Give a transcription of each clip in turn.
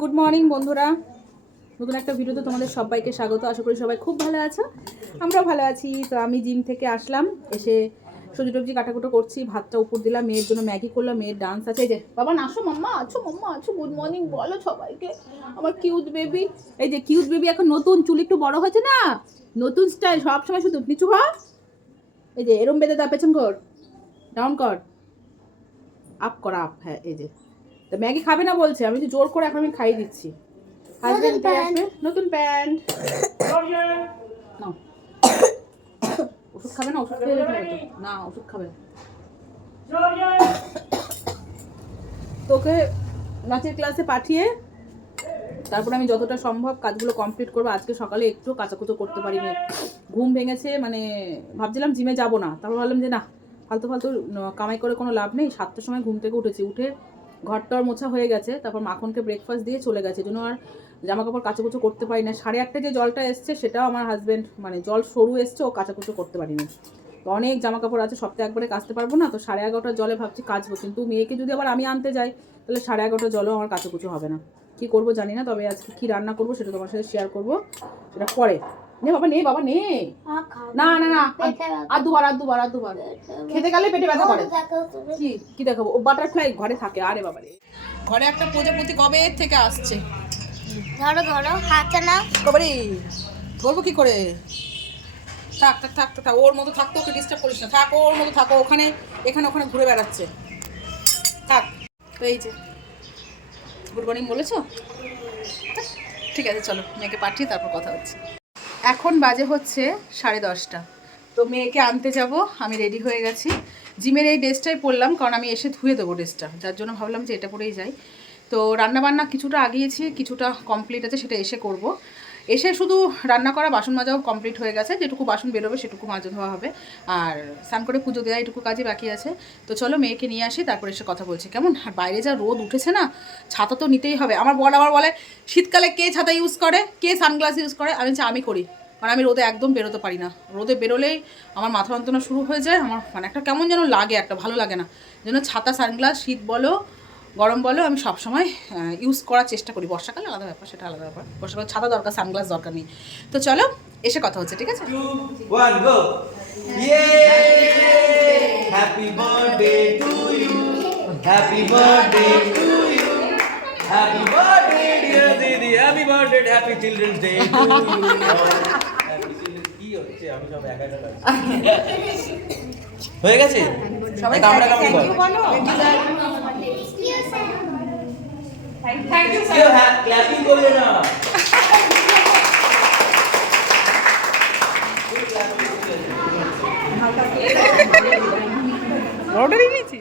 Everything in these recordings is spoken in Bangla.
গুড মর্নিং বন্ধুরা। নতুন একটা ভিডিওতে তোমাদের সবাইকে স্বাগত। আশা করি সবাই খুব ভালো আছো। আমরাও ভালো আছি। তো আমি জিম থেকে আসলাম। এসে সবজি টবজি কাটাকুটো করছি। ভাতটা উপর দিলাম, মেয়ের জন্য ম্যাগি করলাম, মেয়ের ডান্স আছে। এই যে, বাবা, নাসো, মাম্মা, আছো মাম্মা, আছো গুড মর্নিং বলো সবাইকে। আমার কিউট বেবি এই যে কিউট বেবি এখন নতুন, চুল একটু বড় হয়েছে না? নতুন স্টাইল সবসময় শুধু নিচু হ। এই যে, এরম বেঁধে দা পেছন কর। ডাউন কর। আপ কর আপ হ্যাঁ এই যে। তো ম্যাগি খাবে না বলছে আমি তো জোর করে এখন আমি খাইয়ে দিচ্ছি। হাজবেন্ড আসবে? নতুন প্যান্ট। নাও। ওষুধ খাবে না? ওষুধ খেয়ে। না ওষুধ খাবে তোকে নাচের ক্লাসে পাঠিয়ে তারপর আমি যতটা সম্ভব কাজগুলো কমপ্লিট করব। আজকে সকালে একটু কাচাকুচো করতে পারিনি। ঘুম ভেঙেছে মানে ভাবছিলাম জিমে যাব না। তারপর ভাবলাম যে না ফালতু ফালতু কামাই করে কোনো লাভ নেই। সাতটার সময় ঘুম থেকে উঠেছি। উঠে ঘরটর মোছা হয়ে গেছে, তারপর মাখনকে ব্রেকফাস্ট দিয়ে চলে গেছে। জন্য আর জামা কাপড় কাচাকুচো করতে পারি না। সাড়ে আটটা যে জলটা এসছে, সেটাও আমার হাজব্যান্ড মানে জল সরু এসছে, ও কাচাকুচো করতে পারিনি। তো অনেক জামা কাপড় আছে, সপ্তাহে একবারে কাচতে পারব না, তো সাড়ে এগারোটার জলে ভাবছি কাচবো। কিন্তু মেয়েকে যদি আবার আমি আনতে যাই, তাহলে সাড়ে এগারোটার জলও আমার কাচাকুচো হবে না। কি করব জানি না, তবে আজকে কি রান্না করব সেটা তোমার সাথে শেয়ার করব, সেটা পরে। নে বাবা নে বাবা নে। না না না আর- দুবার আর দুবার আর দুবার। খেতে গেলে পেটে ব্যথা করে। কি কি দেখাবো? ও বাটারফ্লাই ঘরে থাকে আরে বাবা রে। ঘরে একটা প্রজাপতি কবে থেকে আসছে? ধরো ধরো হাতে নাও। বাবারে ধরবো কি করে? থাক থাক থাক, থাক ওর মতো থাকতো ওকে ডিস্টার্ব করিস না। থাক ওর মতো থাকো ওখানে এখানে ওখানে ঘুরে বেড়াচ্ছে। থাক এই যে। গুড মর্নিং বলেছ? ঠিক আছে চলো মেয়েকে পাঠিয়ে তারপর কথা হচ্ছে। এখন বাজে হচ্ছে সাড়ে দশটা। তো মেয়েকে আনতে যাব, আমি রেডি হয়ে গেছি। জিমের এই ড্রেসটাই পরলাম, কারণ আমি এসে ধুয়ে দেবো ড্রেসটা, যার জন্য ভাবলাম যে এটা পরেই যাই। তো রান্নাবান্না কিছুটা আগিয়েছি, কিছুটা কমপ্লিট আছে, সেটা এসে করব। এসে শুধু রান্না করা, বাসন মাজাও কমপ্লিট হয়ে গেছে, যেটুকু বাসন বেরোবে সেটুকু মাজা ধোয়া হবে। আর স্নান করে পুজো দেওয়া এটুকু কাজই বাকি আছে। তো চলো মেয়েকে নিয়ে আসি, তারপরে এসে কথা বলছি। কেমন? আর বাইরে যা রোদ উঠেছে না, ছাতা তো নিতেই হবে। আমার বড় আবার বলে, শীতকালে কে ছাতা ইউজ করে? কে সানগ্লাস ইউজ করে? আমি আমি করি। কারণ আমি রোদে একদম বেরোতে পারি না রোদে বেরোলেই আমার মাথা যন্ত্রণা শুরু হয়ে যায় আমার মানে একটা কেমন যেন লাগে একটা ভালো লাগে না যেন ছাতা সানগ্লাস শীত বলো গরম বলো আমি সবসময় ইউজ করার চেষ্টা করি বর্ষাকালে আলাদা ব্যাপার সেটা আলাদা ব্যাপার বর্ষাকালে ছাতা দরকার সানগ্লাস দরকার নেই তো চলো এসে কথা হচ্ছে ঠিক আছে! Happy birthday to you! Happy birthday! Happy dear Didi! Happy birthday, হয়ে গেছে? সবাই কামড়া কামড়ি কর কেউ হ্যাঁ ক্ল্যাপিং করবে না। অর্ডারই নিয়েছি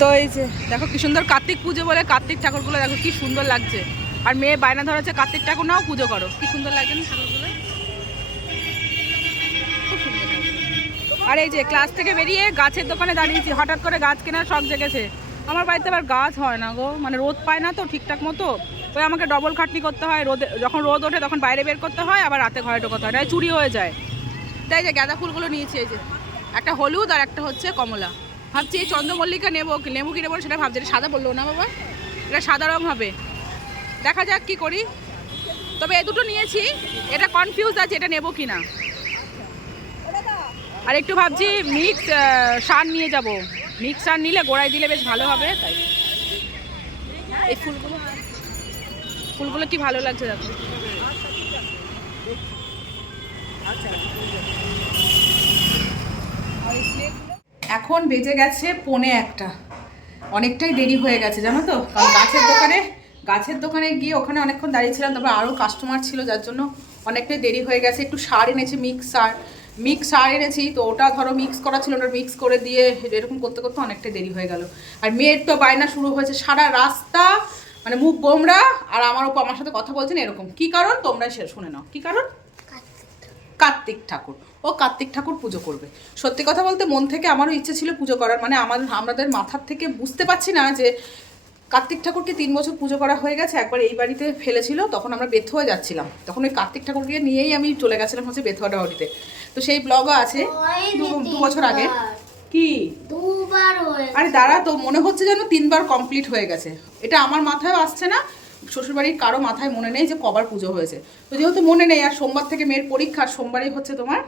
তো এই যে দেখো কি সুন্দর কার্তিক পুজো বলে কার্তিক ঠাকুরগুলো দেখো কি সুন্দর লাগছে। আর মেয়ে বায়না ধরেছে কার্তিক ঠাকুর নাও পুজো করো। কি সুন্দর লাগছে না? আর এই যে ক্লাস থেকে বেরিয়ে গাছের দোকানে দাঁড়িয়েছি, হঠাৎ করে গাছ কেনার শখ জেগেছে। আমার বাড়িতে আবার গাছ হয় না গো মানে রোদ পায় না তো ঠিকঠাক মতো। ওই আমাকে ডবল খাটনি করতে হয়, রোদে, যখন রোদ ওঠে তখন বাইরে বের করতে হয়, আবার রাতে ঘরে ঢোকাতে হয় নয় চুরি হয়ে যায়। তাই যে গাঁদা ফুলগুলো নিয়েছি, এই যে। একটা হলুদ আর একটা হচ্ছে কমলা। ভাবছি এই চন্দ্রমল্লিকা নেব নেব কি নেব সেটা ভাবছি, এটা সাদা বলল না বাবা? এটা সাদা রং হবে। দেখা যাক কি করি। তবে এ দুটো নিয়েছি, এটা কনফিউজ আছে, এটা নেব কি না আর একটু ভাবছি মিক্স সার নিয়ে যাব। মিক্স সার নিলে গোড়ায় দিলে বেশ ভালো হবে, তাই। এই ফুলগুলো ফুলগুলো কি ভালো লাগছে দেখো। এখন বেজে গেছে পৌনে একটা। অনেকটাই দেরি হয়ে গেছে, জানো তো? কারণ গাছের দোকানে গাছের দোকানে গিয়ে ওখানে অনেকক্ষণ দাঁড়িয়েছিলাম তারপর আরও কাস্টমার ছিল, যার জন্য অনেকটাই দেরি হয়ে গেছে। একটু সার এনেছে, মিক্স সার। মিক্স সার এনেছি তো ওটা ধরো মিক্স করা ছিল ওটা মিক্স করে দিয়ে এরকম করতে করতে অনেকটাই দেরি হয়ে গেল। আর মেয়ের তো বায়না শুরু হয়েছে সারা রাস্তা মানে মুখ বোমরা আর আমার উপর আমার সাথে কথা বলছেন এরকম। কি কারণ? তোমরা সে শুনে নাও। কি কারণ? কার্তিক ঠাকুর। ও কার্তিক ঠাকুর পুজো করবে। সত্যি কথা বলতে মন থেকে আমারও ইচ্ছে ছিল পুজো করার মানে আমাদের আমাদের মাথার থেকে বুঝতে পারছি না যে কার্তিক ঠাকুরকে তিন বছর পুজো করা হয়ে গেছে একবার এই বাড়িতে ফেলেছিল তখন আমরা বেথুয়া যাচ্ছিলাম। তখন ওই কার্তিক ঠাকুরকে নিয়েই আমি চলে গেছিলাম হচ্ছে বেথুয়া ডাউরিতে তো সেই ব্লগও আছে দু- দু বছর আগে। কি? দুবার আরে দাঁড়া তো মনে হচ্ছে যেন তিনবার কমপ্লিট হয়ে গেছে। এটা আমার মাথায় আসছে না শ্বশুরবাড়ির কারও মাথায় মনে নেই যে কবার পুজো হয়েছে। তো যেহেতু মনে নেই আর সোমবার থেকে মেয়ের পরীক্ষা সোমবারই হচ্ছে তোমার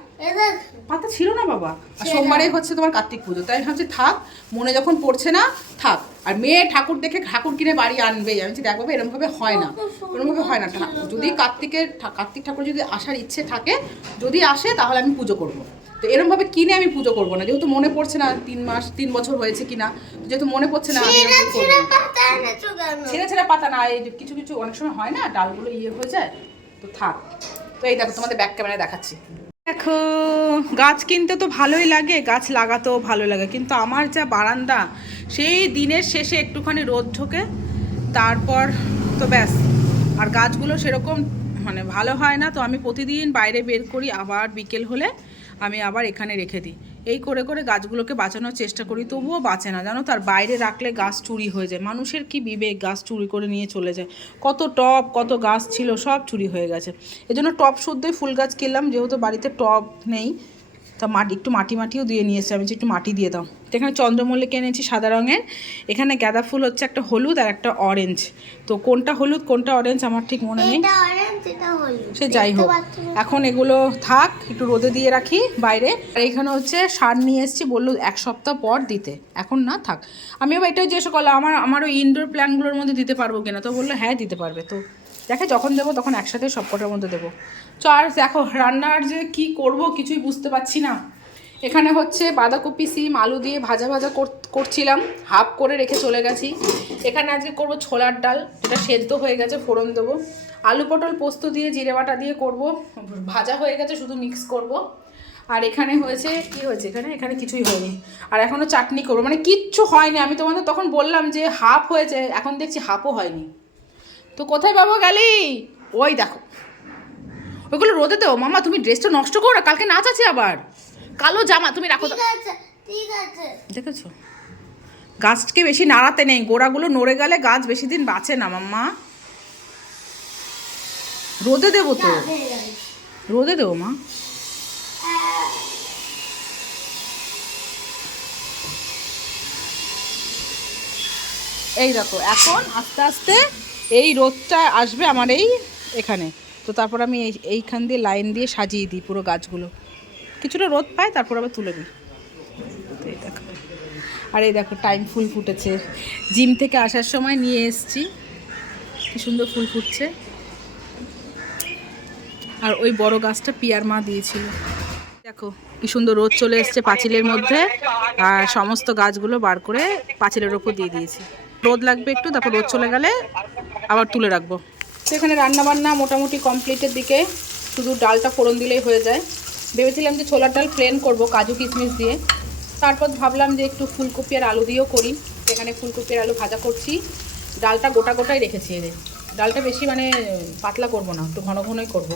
পাতা ছিল না বাবা? আর ছিল। সোমবারে হচ্ছে তোমার কার্তিক পুজো। তাই ভাবছি থাক মনে যখন পড়ছে না থাক। আর মেয়ে ঠাকুর দেখে ঠাকুর কিনে বাড়ি আনবে। আমি বলছি দেখ এরমভাবে হয় না। এরমভাবে হয় না। যদি কার্তিকের কার্তিক ঠাকুর যদি আসার ইচ্ছে থাকে যদি আসে তাহলে আমি পুজো করব। তো এরমভাবে কিনে আমি পুজো করব না। যেহেতু মনে পড়ছে না তিন মাস তিন বছর হয়েছে কিনা যেহেতু মনে পড়ছে না আমি ছেঁড়া পাতা না এই কিছু কিছু অনেক সময় হয় না ডালগুলো ইয়ে হয়ে যায় তো থাক। তো এই দেখো তোমাদের ব্যাক ক্যামেরায় দেখাচ্ছি। দেখো, গাছ কিনতে তো ভালোই লাগে, গাছ লাগাতেও ভালো লাগে, কিন্তু আমার যা বারান্দা, সেই দিনের শেষে একটুখানি রোদ ঢোকে, তারপর তো ব্যাস, আর গাছগুলো সেরকম মানে ভালো হয় না, তো আমি প্রতিদিন বাইরে বের করি, আবার বিকেল হলে আমি আবার এখানে রেখে দিই। এই করে করে গাছগুলোকে বাঁচানোর চেষ্টা করি তবুও বাঁচে না। জানো তার বাইরে রাখলে গাছ চুরি হয়ে যায়। মানুষের কি বিবেক গাছ চুরি করে নিয়ে চলে যায়? কত টব কত গাছ ছিল সব চুরি হয়ে গেছে। এজন্য টব শুদ্ধই ফুল গাছ কিনলাম যেহেতু বাড়িতে টব নেই তা মাটি একটু মাটি মাটিও দিয়ে নিয়ে এসেছি। আমি বলছি, একটু মাটি দিয়ে দাও। তো এখানে চন্দ্রমল্লিকা এনেছি সাদা রঙের। এখানে গাঁদা ফুল হচ্ছে একটা হলুদ আর একটা অরেঞ্জ তো কোনটা হলুদ কোনটা অরেঞ্জ আমার ঠিক মনে নেই। সে যাই হোক। এখন এগুলো থাক একটু রোদে দিয়ে রাখি বাইরে। আর এখানে হচ্ছে সার নিয়ে এসেছি, বলল এক সপ্তাহ পর দিতে। এখন না, থাক। আমি আবার এটাই জিজ্ঞেস করলাম, আমার আমার ওই ইনডোর প্ল্যানগুলোর মধ্যে দিতে পারব কিনা? তো বলল হ্যাঁ দিতে পারবে। তো দেখে যখন দেবো তখন একসাথে সব কটার মধ্যে দেবো। তো আর দেখো, রান্নার যে কি করব কিছুই বুঝতে পারছি না। এখানে হচ্ছে বাঁধাকপি, সিম, আলু দিয়ে ভাজা ভাজা কর- করছিলাম, হাফ করে রেখে চলে গেছি। এখানে আজকে করব ছোলার ডাল যেটা সেদ্ধ হয়ে গেছে, ফোড়ন দেবো। আলু পটল পোস্ত দিয়ে, জিরে বাটা দিয়ে করব, ভাজা হয়ে গেছে, শুধু মিক্স করব। আর এখানে হয়েছে, কি হয়েছে এখানে? এখানে কিছুই হয়নি। আর এখনও চাটনি করব মানে কিচ্ছু হয়নি। আমি তোমাদের তখন বললাম যে হাফ হয়েছে, এখন দেখছি হাফও হয়নি। তো কোথায় পাবো গেলি? ওই দেখো। ওইগুলো রোদে দেও মামা, তুমি ড্রেসটা নষ্ট করো কালকে নাচ আছে আবার। কালো জামা তুমি রাখো তো। ঠিক আছে ঠিক আছে। দেখেছ? গাছকে বেশি নাড়াতে নেই গোড়াগুলো নড়ে গেলে গাছ বেশি দিন বাঁচে না মাম্মা। রোদে দেবো তো। রোদে দেবো মা। এই দেখো এখন আস্তে আস্তে এই রোদটা আসবে আমার এই এখানে। তো তারপর আমি এই এইখান দিয়ে লাইন দিয়ে সাজিয়ে দিই পুরো গাছগুলো। কিছুটা রোদ পায়, তারপর আবার তুলে দিই। দেখো। আর এই দেখো, টাইম ফুল ফুটেছে। জিম থেকে আসার সময় নিয়ে এসছি। কি সুন্দর ফুল ফুটছে। আর ওই বড় গাছটা পিয়ার মা দিয়েছিল। দেখো, কি সুন্দর রোদ চলে এসছে পাঁচিলের মধ্যে। আর সমস্ত গাছগুলো বার করে পাঁচিলের ওপর দিয়ে দিয়েছি। রোদ লাগবে একটু, তারপর রোদ চলে গেলে আবার তুলে রাখব। তো এখানে রান্না বান্না মোটামুটি কমপ্লিটের দিকে শুধু ডালটা ফোড়ন দিলেই হয়ে যায়। ভেবেছিলাম যে ছোলার ডাল প্লেন করব কাজু কিশমিশ দিয়ে। তারপর ভাবলাম যে একটু ফুলকপি আর আলু দিয়েও করি। সেখানে ফুলকপি আর আলু ভাজা করছি। ডালটা গোটা গোটাই রেখেছি এদের ডালটা বেশি মানে পাতলা করব না, একটু ঘন ঘনই করব।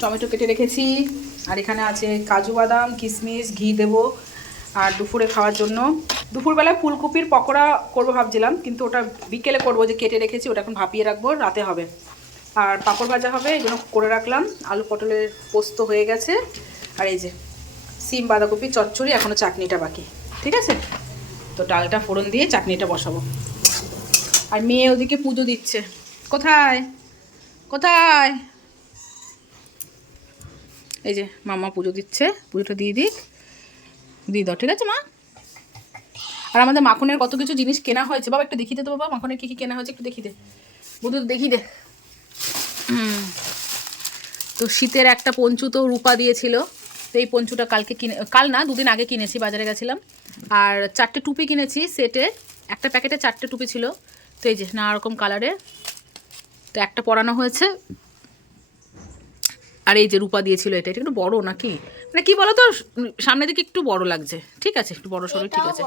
টমেটো কেটে রেখেছি। আর এখানে আছে কাজু বাদাম, কিশমিশ, ঘি দেব আর দুপুরে খাওয়ার জন্য। দুপুরবেলায় ফুলকপির পকোড়া করব ভাবছিলাম, কিন্তু ওটা বিকেলে করব যে কেটে রেখেছি, ওটা এখন ভাপিয়ে রাখব, রাতে হবে। আর পাঁপড় ভাজা হবে জন্য করে রাখলাম। আলু পটলের পোস্ত হয়ে গেছে। আর এই যে সিম, বাঁধাকপি, চচ্চড়ি এখনও চাটনিটা বাকি। ঠিক আছে? তো ডালটা ফোড়ন দিয়ে চাটনিটা বসাবো। আর মেয়ে ওদিকে পুজো দিচ্ছে। কোথায়? কোথায়? এই যে মামা পুজো দিচ্ছে। পুজোটা দিয়ে দিক। দিয়ে দাও, ঠিক আছে মা? আর আমাদের মাখনের কত কিছু জিনিস কেনা হয়েছে? বাবা, একটু দেখি দে তো বাবা, মাখনের কী কী কেনা হয়েছে একটু দেখি দে। বুধু দেখি দে। তো শীতের একটা পঞ্চু তো রূপা দিয়েছিল। তো এই পঞ্চুটা কালকে কিনে কাল না দুদিন আগে কিনেছি বাজারে গেছিলাম। আর চারটে টুপি কিনেছি সেটে একটা প্যাকেটে চারটে টুপি ছিল। তো এই যে নানা রকম কালারের। তো একটা পরানো হয়েছে। আর এই যে রূপা দিয়েছিল এটা এটা একটু বড় নাকি? মানে কি বলো তো সামনের দিকে একটু বড় লাগছে। ঠিক আছে একটু বড় সরো ঠিক আছে।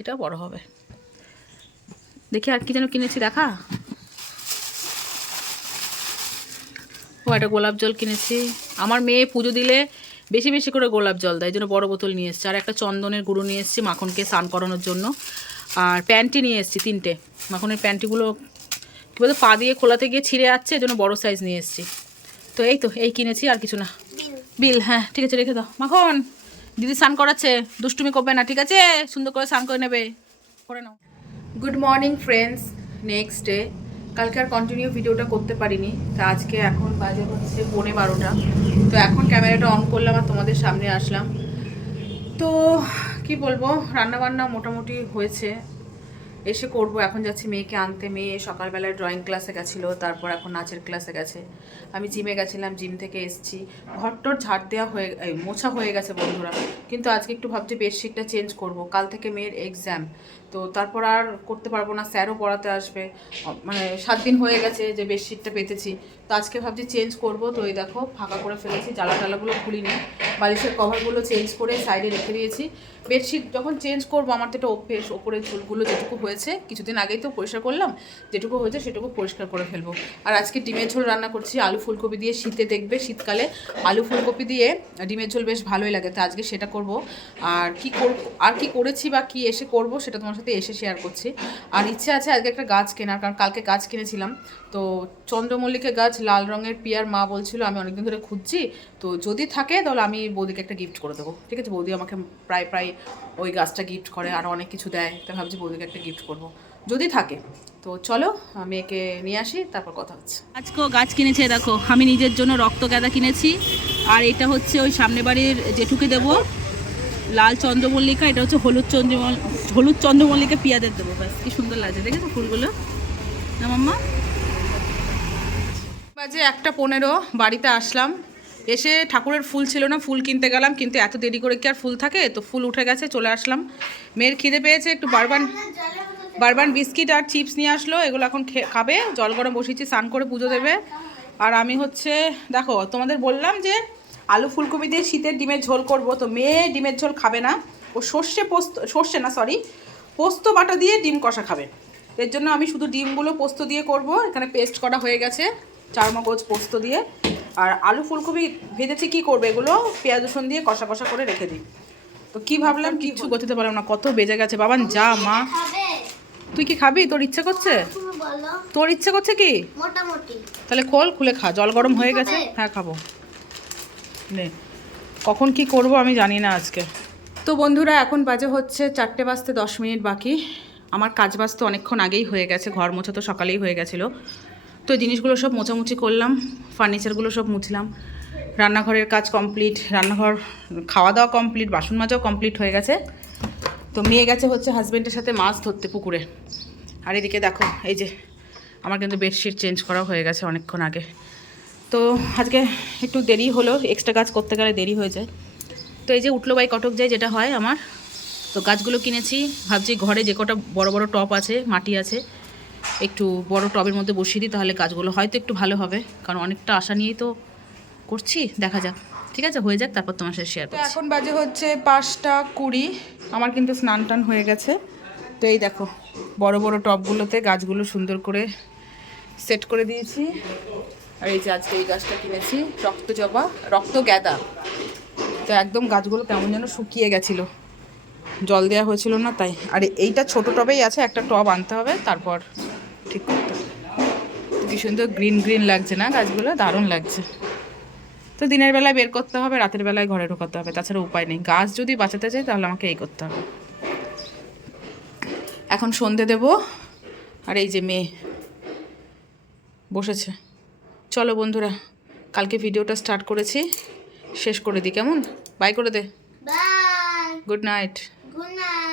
এটাও বড় হবে। দেখি আর কি যেন কিনেছি দেখা। ও একটা গোলাপ জল কিনেছি। আমার মেয়ে পুজো দিলে বেশি বেশি করে গোলাপ জল দেয় এই জন্য বড় বোতল নিয়ে এসছে। আর একটা চন্দনের গুঁড়ো নিয়ে এসেছি মাখনকে স্নান করানোর জন্য। আর প্যান্টি নিয়ে এসেছি তিনটে। মাখনের প্যান্টিগুলো কী বলতো পা দিয়ে খোলাতে গিয়ে ছিঁড়ে যাচ্ছে এই জন্য বড় সাইজ নিয়ে এসেছি। তো এই তো এই কিনেছি আর কিছু না। বিল। হ্যাঁ ঠিক আছে রেখে দাও। মাখন দিদি স্নান করাচ্ছে দুষ্টুমি করবে না ঠিক আছে? সুন্দর করে স্নান করে নেবে। করে নাও। Good morning friends next day কালকে আর কন্টিনিউ ভিডিওটা করতে পারিনি। তা আজকে এখন বাজে হচ্ছে পৌনে বারোটা। তো এখন ক্যামেরাটা অন করলাম আর তোমাদের সামনে আসলাম। তো কি বলব, রান্নাবান্না মোটামুটি হয়েছে। এসে করব, এখন যাচ্ছি মেয়েকে আনতে। মেয়ে সকালবেলায় ড্রয়িং ক্লাসে গেছিল, তারপর এখন নাচের ক্লাসে গেছে। আমি জিমে গেছিলাম জিম থেকে এসেছি। ঘরটর ঝাড় দেওয়া হয়ে মোছা হয়ে গেছে বন্ধুরা। কিন্তু আজকে একটু ভাবছি বেডশিটটা চেঞ্জ করব। কাল থেকে মেয়ের এক্সাম তো তারপর আর করতে পারব না, স্যারও পড়াতে আসবে। মানে সাত দিন হয়ে গেছে যে বেডশিটটা পেতেছি। তো আজকে ভাবছি চেঞ্জ করব, তো এই দেখো ফাঁকা করে ফেলেছি জ্বালা টালাগুলো খুলিনি। বালিশের কভারগুলো চেঞ্জ করে সাইডে রেখে দিয়েছি। বেডশিট যখন চেঞ্জ করব, আমার তো এটা অভ্যেস ওপরে চুলগুলো যেটুকু হয়েছে, কিছুদিন আগেই তো পরিষ্কার করলাম, যেটুকু হয়েছে সেটুকু পরিষ্কার করে ফেলব। আর আজকে ডিমের ঝোল রান্না করছি, আলু ফুলকপি দিয়ে শীতে দেখবে শীতকালে। আলু ফুলকপি দিয়ে ডিমের ঝোল বেশ ভালোই লাগে, তো আজকে সেটা করব। আর কি করব, আর কি করেছি বা কি এসে করব সেটা তোমার সাথে এসে শেয়ার করছি। আর ইচ্ছে আছে আজকে একটা গাছ কেনার, কারণ কালকে গাছ কিনেছিলাম। তো চন্দ্রমল্লিকা গাছ লাল রঙের পিয়ার মা বলছিল, আমি অনেকদিন ধরে খুঁজছি, তো যদি থাকে তাহলে আমি বৌদিকে একটা গিফট করে দেবো। ঠিক আছে, বৌদি আমাকে প্রায় প্রায় ওই গাছটা গিফট করে, আর অনেক কিছু দেয় তো ভাবছি বৌদিকে একটা গিফট করব। যদি থাকে, তো চলো মেয়েকে নিয়ে আসি, তারপর কথা হচ্ছে। আজকেও গাছ কিনেছে, দেখো, আমি নিজের জন্য রক্ত গাঁদা কিনেছি, আর এটা হচ্ছে ওই সামনে বাড়ির জেঠুকে দেবো লাল চন্দ্রমল্লিকা, এটা হচ্ছে হলুদ চন্দ্রমল, হলুদ চন্দ্রমল্লিকা পিয়াদের দেবো, ব্যাস। কি সুন্দর লাগছে, দেখেছ ফুলগুলো? না, মাম্মা? বাজে একটা পনেরো, বাড়িতে আসলাম। এসে ঠাকুরের ফুল ছিল না, ফুল কিনতে গেলাম, কিন্তু এত দেরি করে কি আর ফুল থাকে? তো ফুল উঠে গেছে, চলে আসলাম। মেয়ের খিদে পেয়েছে, একটু বারবান বারবান বিস্কিট আর চিপস নিয়ে আসলো, এগুলো এখন খাবে। জল গরম বসিয়েছি, স্নান করে পুজো দেবে। আর আমি হচ্ছে, দেখো, তোমাদের বললাম যে আলু ফুলকপি দিয়ে শীতের ডিমের ঝোল করব। তো মেয়ে ডিমের ঝোল খাবে না। ও সর্ষে পোস্ত সর্ষে না সরি পোস্ত বাটা দিয়ে ডিম কষা খাবে। এর জন্য আমি শুধু ডিমগুলো পোস্ত দিয়ে করব। এখানে পেস্ট করা হয়ে গেছে চার মগজ পোস্ত দিয়ে। আর আলু ফুলকপি ভেজেছি কি করবে এগুলো? পেঁয়াজ রসুন দিয়ে কষা কষা করে রেখে দিই। তো কি ভাবলাম কিছু করতে পারলাম না কত বেজে গেছে বাবান যা মা। তুই কি খাবি? তোর ইচ্ছে করছে? তোর ইচ্ছে করছে কি? তাহলে খোল খুলে খা জল গরম হয়ে গেছে। হ্যাঁ খাব। নে কখন কি করব আমি জানি না আজকে। তো বন্ধুরা, এখন বাজে হচ্ছে চারটে বাজতে দশ মিনিট বাকি। আমার কাজ বাজ তো অনেকক্ষণ আগেই হয়ে গেছে, ঘর মোছা তো সকালেই হয়ে গেছিল। তো এই জিনিসগুলো সব মোছামুছি করলাম, ফার্নিচারগুলো সব মুছলাম। রান্নাঘরের কাজ কমপ্লিট, রান্নাঘর খাওয়া দাওয়া কমপ্লিট, বাসন মাজাও কমপ্লিট হয়ে গেছে। তো মেয়ে গেছে হচ্ছে হাজব্যান্ডের সাথে মাছ ধরতে পুকুরে। আর এদিকে দেখো, এই যে আমার কিন্তু বেডশিট চেঞ্জ করা হয়ে গেছে অনেকক্ষণ আগে। তো আজকে একটু দেরি হলো এক্সট্রা কাজ করতে গেলে দেরি হয়ে যায়। তো এই যে উঠল বাই কটক যায় যেটা হয় আমার তো গাছগুলো কিনেছি ভাবছি ঘরে যে কটা বড় বড় টপ আছে মাটি আছে একটু বড় টবের মধ্যে বসিয়ে দিই তাহলে গাছগুলো হয়তো একটু ভালো হবে কারণ অনেকটা আশা নিয়েই তো করছি দেখা যাক। ঠিক আছে হয়ে যাক তারপর তোমার সাথে শেয়ার করছি। এখন বাজে হচ্ছে পাঁচটা কুড়ি আমার কিন্তু স্নান টান হয়ে গেছে। তো এই দেখো বড় বড় টবগুলোতে গাছগুলো সুন্দর করে সেট করে দিয়েছি। আর এই যে আজকে এই গাছটা কিনেছি, রক্ত জবা, রক্ত গ্যাদা। তো একদম গাছগুলো কেমন যেন শুকিয়ে গেছিল। জল দেওয়া হয়েছিল না তাই। আর এইটা ছোট টবেই আছে, একটা টব আনতে হবে, তারপর ঠিক করতে কি সুন্দর গ্রিন গ্রিন লাগছে না গাছগুলো? দারুণ লাগছে। তো দিনের বেলায় বের করতে হবে, রাতের বেলায় ঘরে ঢোকাতে হবে। তাছাড়া উপায় নেই। গাছ যদি বাঁচাতে চাই, তাহলে আমাকে এই করতে হবে। এখন সন্ধে দেব। আর এই যে মেয়ে বসেছে। চলো বন্ধুরা কালকে ভিডিওটা স্টার্ট করেছি। শেষ করে দিই কেমন? বাই করে দে। Bye good night good night